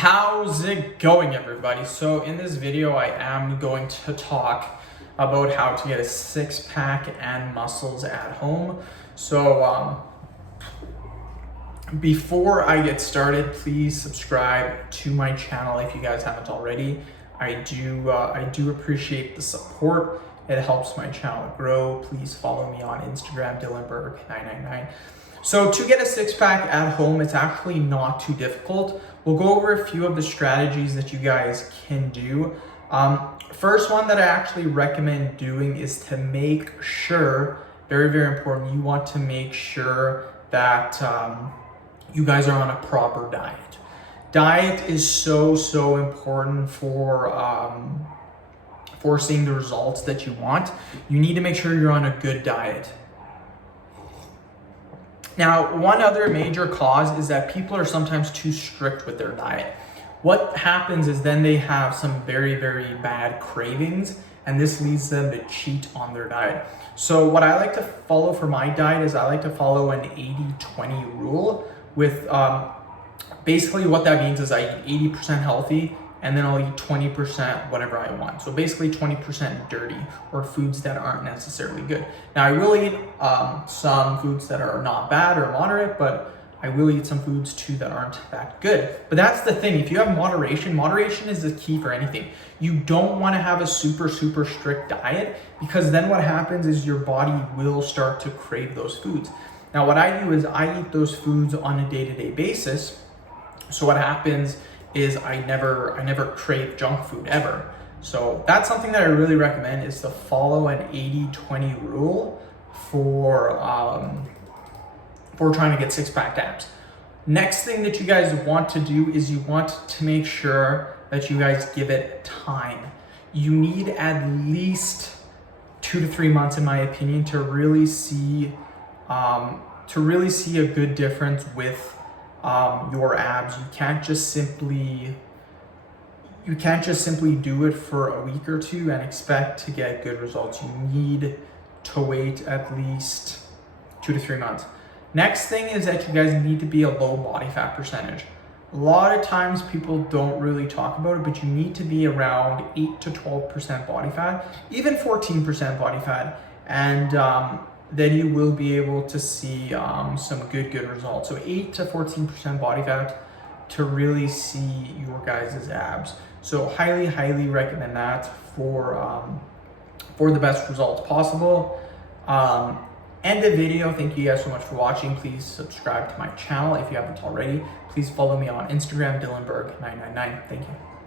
How's it going, everybody? So in this video, I am going to talk about how to get a six-pack and muscles at home. So before I get started, please subscribe to my channel if you guys haven't already. I do appreciate the support. It helps my channel grow. Please follow me on Instagram, DylanBerg999. So to get a six-pack at home, it's actually not too difficult. We'll go over a few of the strategies that you guys can do. First one that I actually recommend doing is to make sure, very, very important, you want to make sure that you guys are on a proper diet. Diet is so important for seeing the results that you want. You need to make sure you're on a good diet. Now, one other major cause is that people are sometimes too strict with their diet. What happens is then they have some very, very bad cravings, and this leads them to cheat on their diet. So what I like to follow for my diet is I like to follow an 80-20 rule with basically what that means is I eat 80% healthy, and then I'll eat 20% whatever I want. So basically 20% dirty or foods that aren't necessarily good. Now I will eat some foods that are not bad or moderate, but I will eat some foods too that aren't that good. But that's the thing, if you have moderation is the key for anything. You don't wanna have a super strict diet, because then what happens is your body will start to crave those foods. Now what I do is I eat those foods on a day-to-day basis. So what happens is I never crave junk food ever. So that's something that I really recommend, is to follow an 80-20 rule for trying to get six-pack abs. Next thing that you guys want to do is you want to make sure that you guys give it time. You need at least 2 to 3 months, in my opinion, to really see a good difference with your abs. You can't just simply do it for a week or two and expect to get good results. You need to wait at least 2 to 3 months. Next thing is that you guys need to be a low body fat percentage. A lot of times people don't really talk about it, but you need to be around 8 to 12% body fat, even 14% body fat, and then you will be able to see some good results. So 8 to 14% body fat to really see your guys' abs. So highly recommend that for the best results possible. End the video. Thank you guys so much for watching. Please subscribe to my channel if you haven't already. Please follow me on Instagram, DylanBerg999. Thank you.